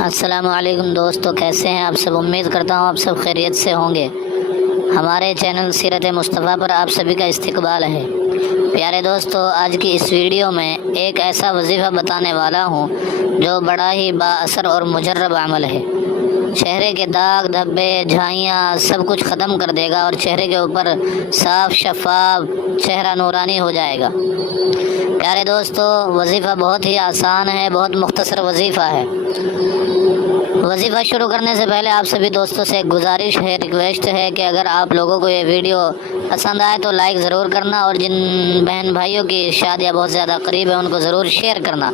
السلام علیکم دوستو، کیسے ہیں آپ سب؟ امید کرتا ہوں آپ سب خیریت سے ہوں گے۔ ہمارے چینل سیرت مصطفیٰ پر آپ سبھی کا استقبال ہے۔ پیارے دوستو، آج کی اس ویڈیو میں ایک ایسا وظیفہ بتانے والا ہوں جو بڑا ہی با اثر اور مجرب عمل ہے۔ چہرے کے داغ دھبے جھائیاں سب کچھ ختم کر دے گا اور چہرے کے اوپر صاف شفاف چہرہ نورانی ہو جائے گا۔ پیارے دوستو، وظیفہ بہت ہی آسان ہے، بہت مختصر وظیفہ ہے۔ وظیفہ شروع کرنے سے پہلے آپ سبھی دوستوں سے ایک گزارش ہے، ریکویسٹ ہے کہ اگر آپ لوگوں کو یہ ویڈیو پسند آئے تو لائک ضرور کرنا، اور جن بہن بھائیوں کی شادیاں بہت زیادہ قریب ہیں ان کو ضرور شیئر کرنا،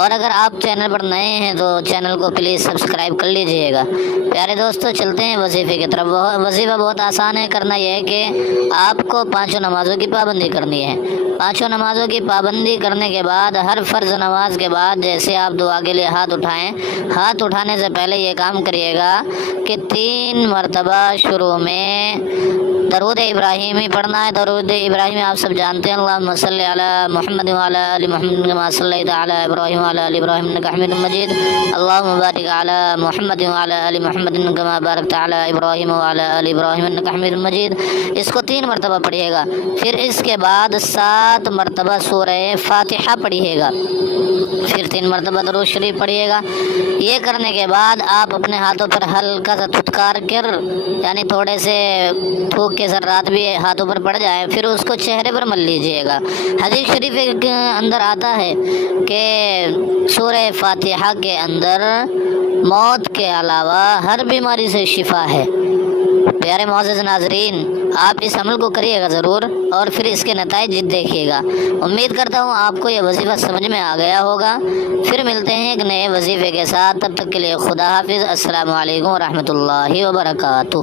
اور اگر آپ چینل پر نئے ہیں تو چینل کو پلیز سبسکرائب کر لیجئے گا۔ پیارے دوستو، چلتے ہیں وظیفے کی طرف۔ وظیفہ بہت آسان ہے، کرنا یہ ہے کہ آپ کو 5 نمازوں کی پابندی کرنی ہے۔ 5 نمازوں کی پابندی کرنے کے بعد ہر فرض نماز کے بعد جیسے آپ دعا کے لیے ہاتھ اٹھائیں، ہاتھ اٹھانے سے پہلے یہ کام کریے گا کہ 3 مرتبہ شروع میں درود ابراہیمی پڑھنا ہے۔ درود ابراہیمی آپ سب جانتے ہیں، اللہم صلی علی محمد وعلی آل محمد کما صلیت علی ابراہیم وعلی آل ابراہیم انک حمید مجید، اللہم بارک علی محمد وعلی آل محمد کما بارکت علی ابراہیم وعلی آل ابراہیم انک حمید مجید۔ اس کو 3 مرتبہ پڑھیے گا۔ پھر اس کے بعد 7 مرتبہ سورہ فاتحہ پڑھیے گا، پھر 3 مرتبہ درود شریف پڑھیے گا۔ یہ کرنے کے بعد آپ اپنے ہاتھوں پر ہلکا سا تھتکار کر، یعنی تھوڑے سے تھوک کے ذرات بھی ہاتھوں پر پڑ جائیں، پھر اس کو چہرے پر مل لیجئے گا۔ حدیث شریف کے اندر آتا ہے کہ سورہ فاتحہ کے اندر موت کے علاوہ ہر بیماری سے شفا ہے۔ پیارے معزز ناظرین، آپ اس عمل کو کریے گا ضرور، اور پھر اس کے نتائج دیکھیے گا۔ امید کرتا ہوں آپ کو یہ وظیفہ سمجھ میں آ گیا ہوگا۔ پھر ملتے ہیں ایک نئے وظیفے کے ساتھ، تب تک کے لیے خدا حافظ۔ السلام علیکم ورحمۃ اللہ وبرکاتہ۔